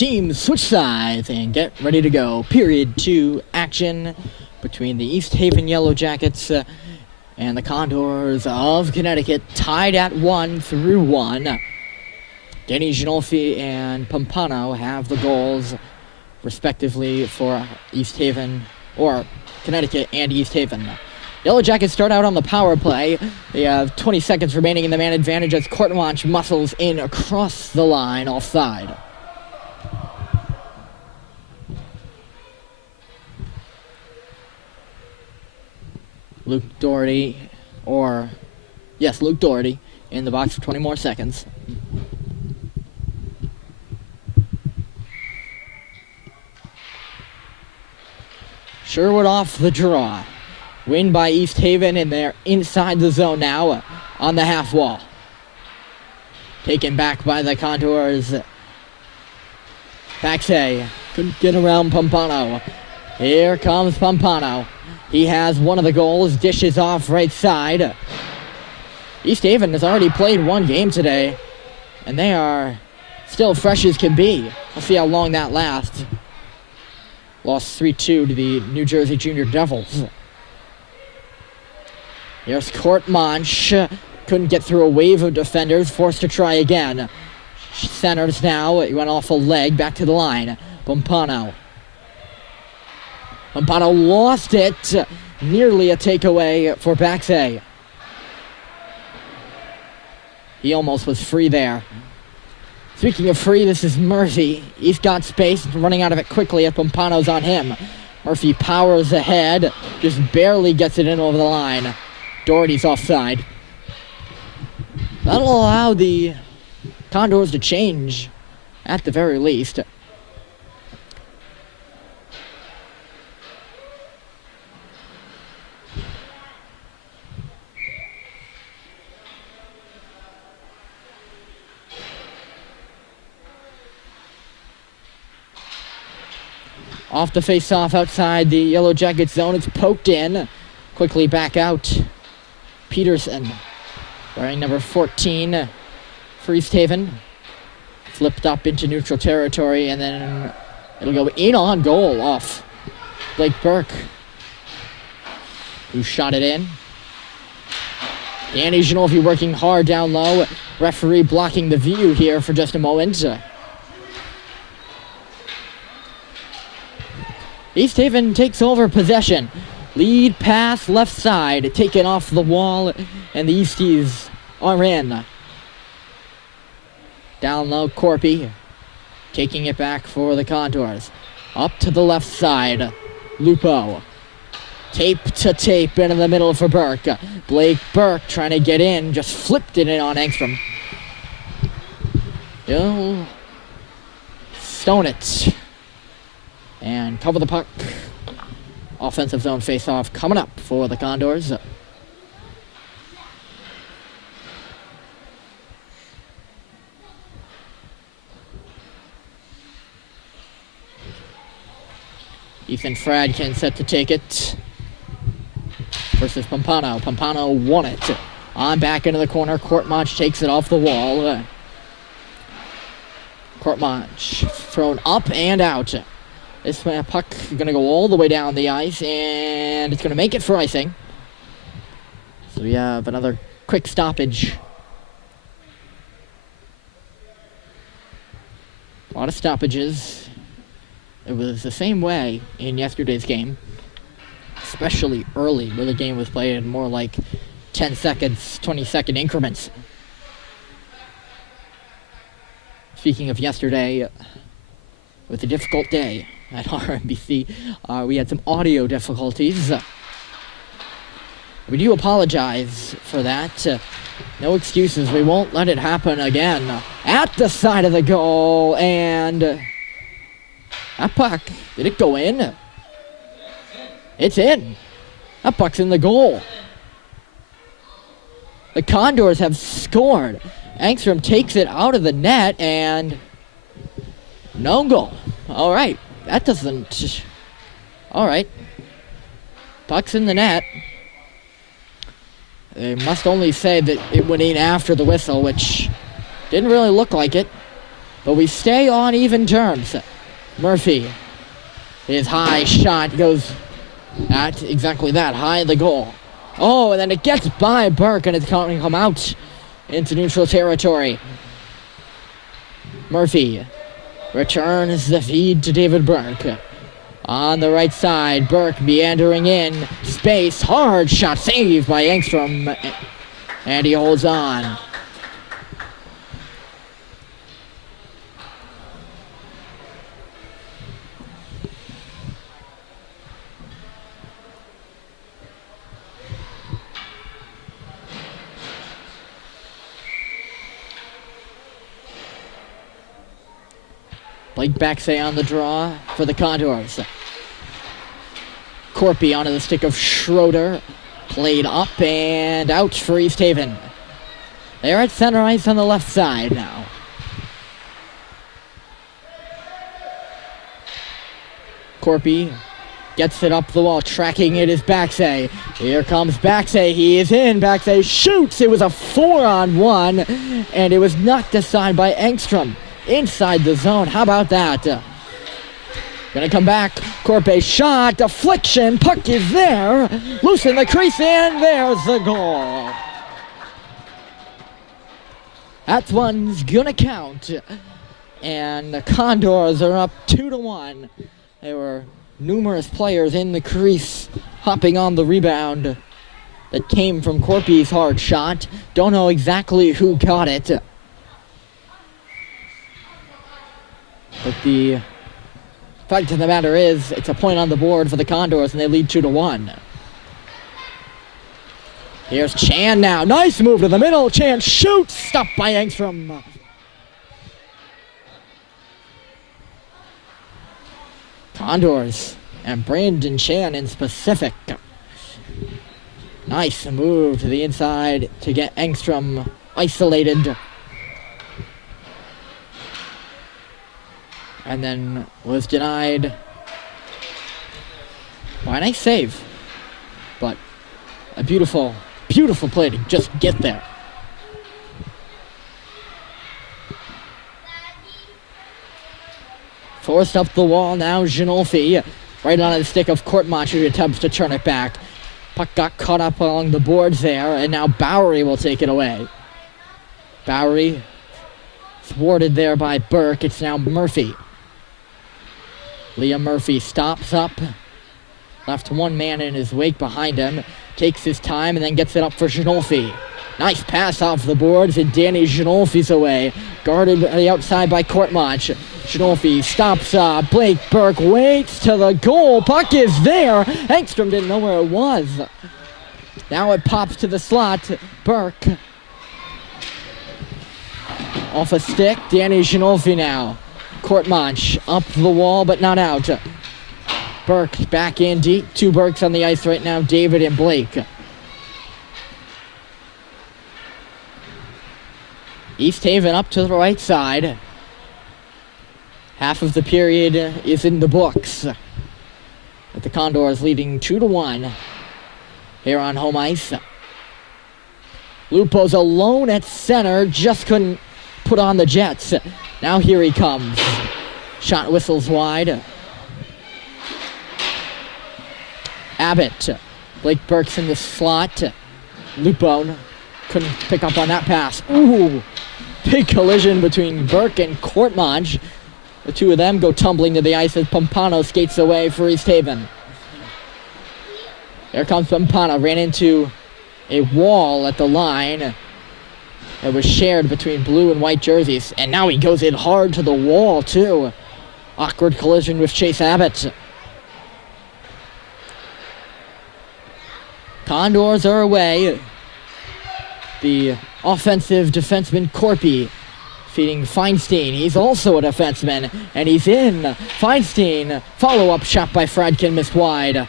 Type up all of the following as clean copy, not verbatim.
Teams switch sides and get ready to go. Period 2 action between the East Haven Yellow Jackets and the Condors of Connecticut, tied at 1-1. Danny Ginolfi and Pompano have the goals, respectively, for East Haven, or Connecticut and East Haven. Yellow Jackets start out on the power play. They have 20 seconds remaining in the man advantage as Courtmanch muscles in across the line offside. Luke Doherty in the box for 20 more seconds. Sherwood off the draw. Win by East Haven, and they're inside the zone now on the half wall. Taken back by the Condors. Paxe couldn't get around Pompano. Here comes Pompano. He has one of the goals, dishes off right side. East Haven has already played one game today, and they are still fresh as can be. We'll see how long that lasts. Lost 3-2 to the New Jersey Junior Devils. Here's Courtmanch. Couldn't get through a wave of defenders, forced to try again. Centers now. He went off a leg, back to the line. Pompano lost it. Nearly a takeaway for Paxe. He almost was free there. Speaking of free, this is Murphy. He's got space, running out of it quickly as Pompano's on him. Murphy powers ahead, just barely gets it in over the line. Doherty's offside. That'll allow the Condors to change, at the very least. Off the face-off outside the Yellow Jacket zone. It's poked in. Quickly back out. Peterson, wearing number 14 for East Haven. Flipped up into neutral territory, and then it'll go in on goal off Blake Burke, who shot it in. Danny Ginolfi working hard down low. Referee blocking the view here for just a moment. East Haven takes over possession. Lead pass left side, taken off the wall, and the Easties are in. Down low, Corpy taking it back for the Condors. Up to the left side, Lupo. Tape to tape into the middle for Burke. Blake Burke trying to get in, just flipped it in on Engstrom. He'll stone it and cover the puck. Offensive zone face-off coming up for the Condors. Ethan Fradkin set to take it versus Pompano. Pompano won it. On back into the corner. Courtmanch takes it off the wall. Courtmanch thrown up and out. This puck is going to go all the way down the ice, and it's going to make it for icing. So we have another quick stoppage. A lot of stoppages. It was the same way in yesterday's game, especially early, where the game was played in more like 10 seconds, 20-second increments. Speaking of yesterday, it was a difficult day at RMBC. We had some audio difficulties. We do apologize for that. No excuses. We won't let it happen again. At the side of the goal, and that puck, did it go in? It's in. That puck's in the goal. The Condors have scored. Engstrom takes it out of the net, and no goal. All right. That doesn't... All right. Puck's in the net. They must only say that it went in after the whistle, which didn't really look like it. but we stay on even terms. Murphy, his high shot goes at exactly that, high in the goal. Oh, and then it gets by Burke, and it's going to come out into neutral territory. Murphy returns the feed to David Burke. On the right side, Burke meandering in. Space, hard shot, saved by Engstrom. And he holds on. Blake Baxay on the draw for the Condors. Corpy onto the stick of Schroeder. Played up and out for East Haven. They're at center ice on the left side now. Corpy gets it up the wall. Tracking it is Baxay. Here comes Baxay. He is in. Baxay shoots. It was a 4-on-1, and it was knocked aside by Engstrom. Inside the zone. How about that? Gonna come back. Corpe shot. Deflection. Puck is there. Loose in the crease, and there's the goal. That one's gonna count. And the Condors are up 2-1. There were numerous players in the crease hopping on the rebound that came from Corpy's hard shot. Don't know exactly who got it. But the fact of the matter is, it's a point on the board for the Condors, and they lead 2-1. Here's Chan now. Nice move to the middle. Chan shoots. Stopped by Engstrom. Condors and Brandon Chan in specific. Nice move to the inside to get Engstrom isolated. And then was denied by a nice save. But a beautiful, beautiful play to just get there. Forced up the wall now, Ginolfi. Right on the stick of Courtmont, who attempts to turn it back. Puck got caught up along the boards there, and now Bowery will take it away. Bowery thwarted there by Burke. It's now Murphy. Liam Murphy stops up. Left one man in his wake behind him. Takes his time and then gets it up for Ginolfi. Nice pass off the boards, and Danny Ginolfi's away. Guarded on the outside by Courtmont. Ginolfi stops up. Blake Burke waits to the goal. Puck is there. Engstrom didn't know where it was. Now it pops to the slot. Burke. Off a stick. Danny Ginolfi now. Courtmont up the wall, but not out. Burke back in deep. Two Burkes on the ice right now, David and Blake. East Haven up to the right side. Half of the period is in the books. With the Condors leading 2-1 here on home ice. Lupo's alone at center, just couldn't put on the Jets. Now here he comes. Shot whistles wide. Abbott. Blake Burke's in the slot. Lupo couldn't pick up on that pass. Ooh! Big collision between Burke and Courtmont. The two of them go tumbling to the ice as Pompano skates away for East Haven. Here comes Pompano. Ran into a wall at the line. It was shared between blue and white jerseys. And now he goes in hard to the wall, too. Awkward collision with Chase Abbott. Condors are away. The offensive defenseman Corpy feeding Feinstein. He's also a defenseman, and he's in. Feinstein, follow-up shot by Fradkin, missed wide.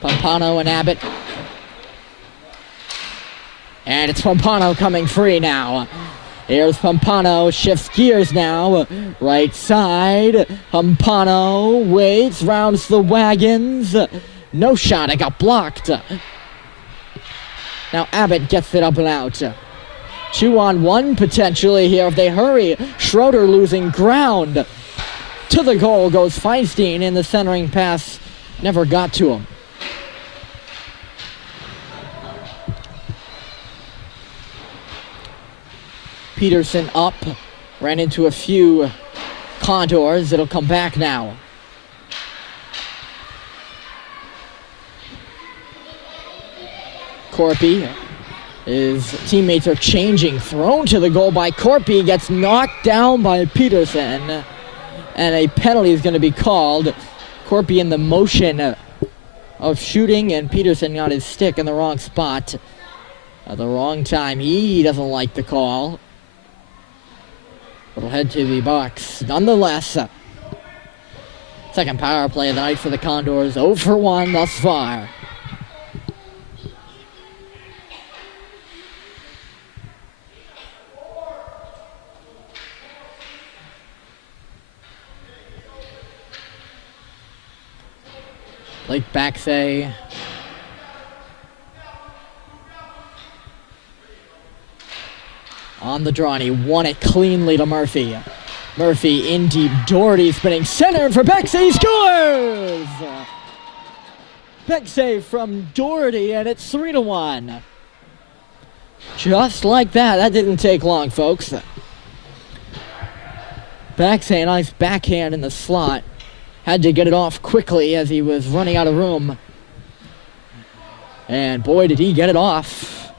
Pompano and Abbott. And it's Pompano coming free now. Here's Pompano, shifts gears now. Right side, Pompano waits, rounds the wagons. No shot, it got blocked. Now Abbott gets it up and out. 2-on-1 potentially here if they hurry. Schroeder losing ground. To the goal goes Feinstein, and the centering pass never got to him. Peterson up, ran into a few Condors. It'll come back now. Corpy, his teammates are changing. Thrown to the goal by Corpy, gets knocked down by Peterson, and a penalty is going to be called. Corpy in the motion of shooting, and Peterson got his stick in the wrong spot at the wrong time. He doesn't like the call. It'll head to the box. Nonetheless, second power play of the night for the Condors. 0 for 1 thus far. Blake Baxay on the draw, and he won it cleanly to Murphy. Murphy in deep. Doherty spinning center for Baxay. Scores! Baxay from Doherty, and it's 3-1. Just like that. That didn't take long, folks. Baxay, a nice backhand in the slot. Had to get it off quickly as he was running out of room. And boy, did he get it off.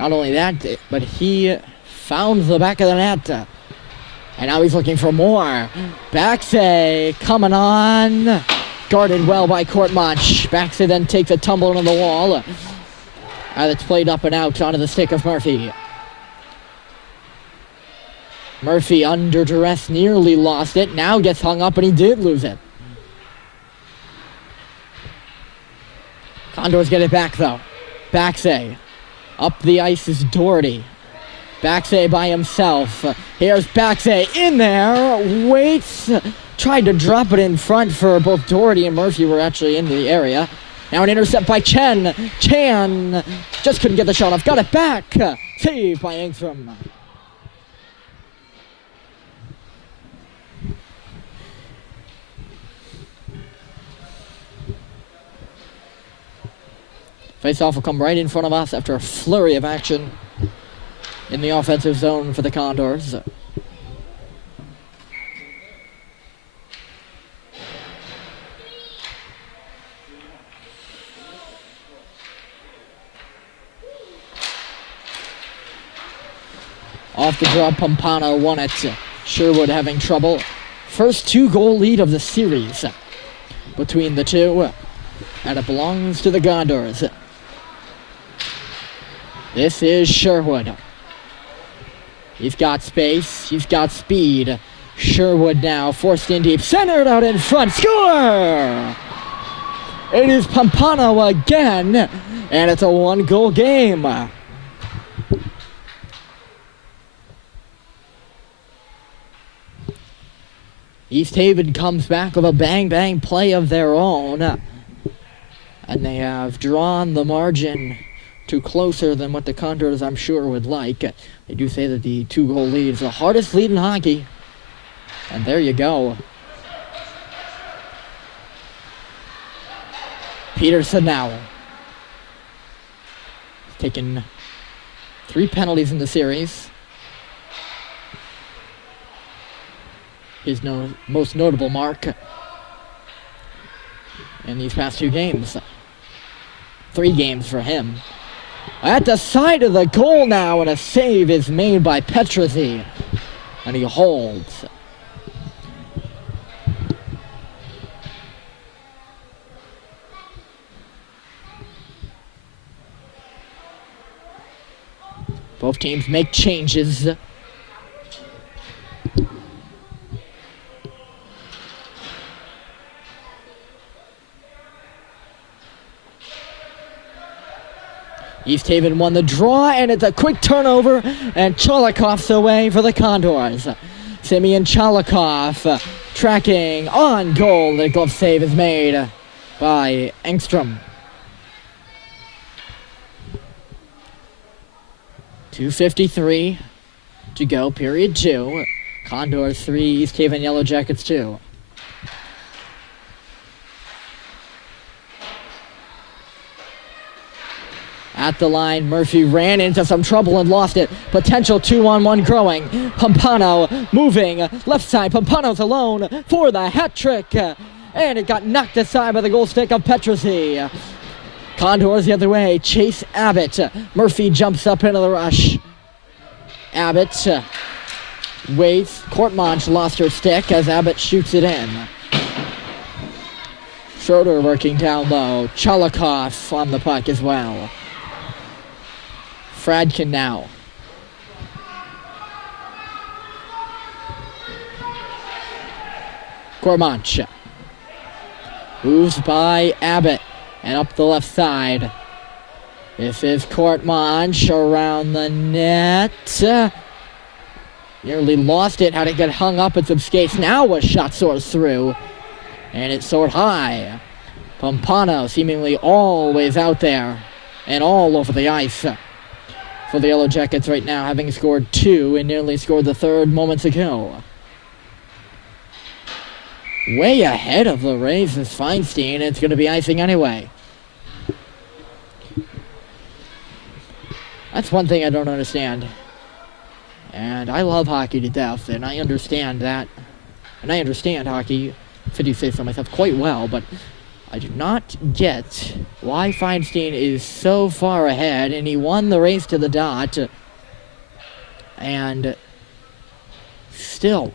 Not only that, but he found the back of the net. And now he's looking for more. Baxay coming on. Guarded well by Courtmanch. Baxay then takes a tumble into the wall. As it's played up and out onto the stick of Murphy. Murphy under duress, nearly lost it. Now gets hung up, and he did lose it. Condors get it back, though. Baxay. Up the ice is Doherty. Baxay by himself. Here's Baxay in there. Waits. Tried to drop it in front for both Doherty and Murphy were actually in the area. Now an intercept by Chen. Chan just couldn't get the shot off. Got it back. Save by Engstrom. Face-off will come right in front of us after a flurry of action in the offensive zone for the Condors. Off the draw, Pompano won it. Sherwood having trouble. First 2-goal lead of the series between the two, and it belongs to the Condors. This is Sherwood. He's got space. He's got speed. Sherwood now forced in deep. Centered out in front. Score! It is Pompano again. And it's a 1-goal game. East Haven comes back with a bang-bang play of their own. And they have drawn the margin to closer than what the Condors, I'm sure, would like. They do say that the 2-goal lead is the hardest lead in hockey. And there you go. Peterson now. Taken 3 penalties in the series. His most notable mark in these past 2 games. 3 games for him. At the side of the goal now, and a save is made by Petruzzi. And he holds. Both teams make changes. East Haven won the draw, and it's a quick turnover, and Cholakov's away for the Condors. Simeon Cholikov tracking on goal. The glove save is made by Engstrom. 2:53 to go, period 2. Condors 3, East Haven Yellow Jackets 2. At the line, Murphy ran into some trouble and lost it. Potential 2-on-1 growing. Pompano moving left side. Pompano's alone for the hat trick. And it got knocked aside by the goal stick of Petrosy. Condors the other way. Chase Abbott. Murphy jumps up into the rush. Abbott waits. Courtmanch lost her stick as Abbott shoots it in. Schroeder working down low. Chalikov on the puck as well. Fradkin now. Courtmanch moves by Abbott and up the left side. This is Courtmanch around the net. Nearly lost it. Had it get hung up at some skates. Now a shot soars through. And it soared high. Pompano seemingly always out there and all over the ice for the Yellow Jackets right now, having scored 2 and nearly scored the third moments ago. Way ahead of the Rays is Feinstein. It's going to be icing anyway. That's one thing I don't understand. And I love hockey to death, and I understand that. And I understand hockey, if I do say so myself, quite well, but I do not get why Feinstein is so far ahead, and he won the race to the dot. And still,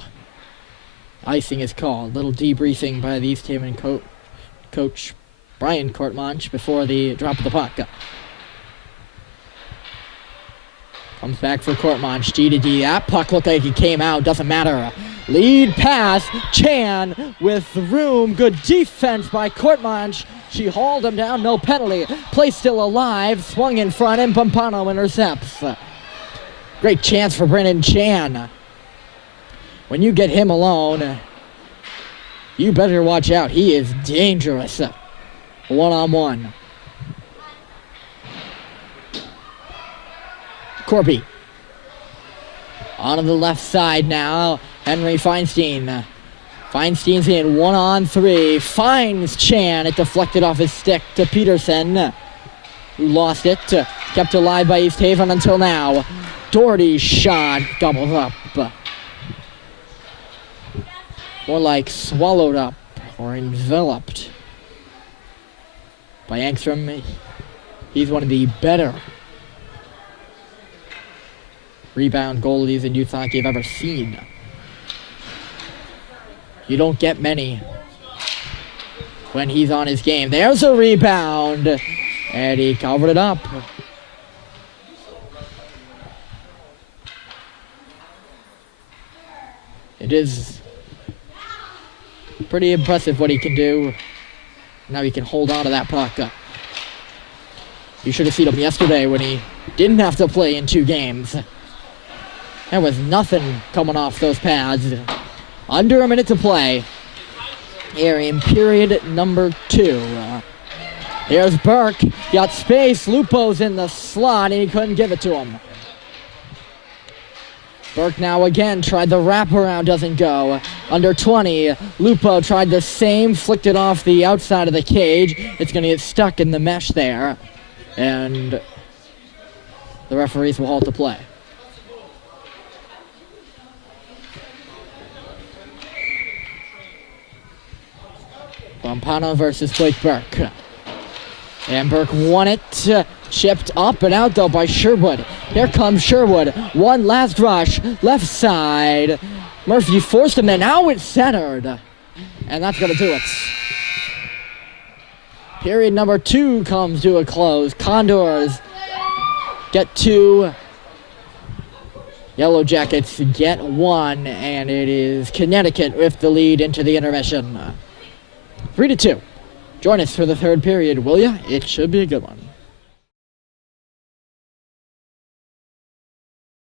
icing is called. Little debriefing by the East Haven coach Brian Courtmanch before the drop of the puck. Comes back for Courtmanch, D to D. That puck looked like it came out. Doesn't matter. Lead pass. Chan with room. Good defense by Courtmanch. She hauled him down. No penalty. Play still alive. Swung in front and Pompano intercepts. Great chance for Brennan Chan. When you get him alone, you better watch out. He is dangerous. One-on-one. Corby. On the left side now. Henry Feinstein. Feinstein's in 1-on-3. Finds Chan. It deflected off his stick to Peterson, who lost it. Kept alive by East Haven until now. Doherty's shot doubles up. More like swallowed up or enveloped by Engstrom. He's one of the better rebound goalies in youth hockey I've ever seen. You don't get many when he's on his game. There's a rebound, and he covered it up. It is pretty impressive what he can do. Now he can hold on to that puck. You should have seen him yesterday when he didn't have to play in 2 games. There was nothing coming off those pads. Under a minute to play here in period number 2. Here's Burke. Got space. Lupo's in the slot, and he couldn't give it to him. Burke now again tried the wraparound, doesn't go. Under 20, Lupo tried the same, flicked it off the outside of the cage. It's going to get stuck in the mesh there, and the referees will halt the play. Pompano versus Blake Burke. And Burke won it. Chipped up and out, though, by Sherwood. Here comes Sherwood. One last rush. Left side. Murphy forced him there. Now it's centered. And that's going to do it. Period number 2 comes to a close. Condors get 2. Yellow Jackets get 1. And it is Connecticut with the lead into the intermission. 3-2. Join us for the third period, will ya? It should be a good one.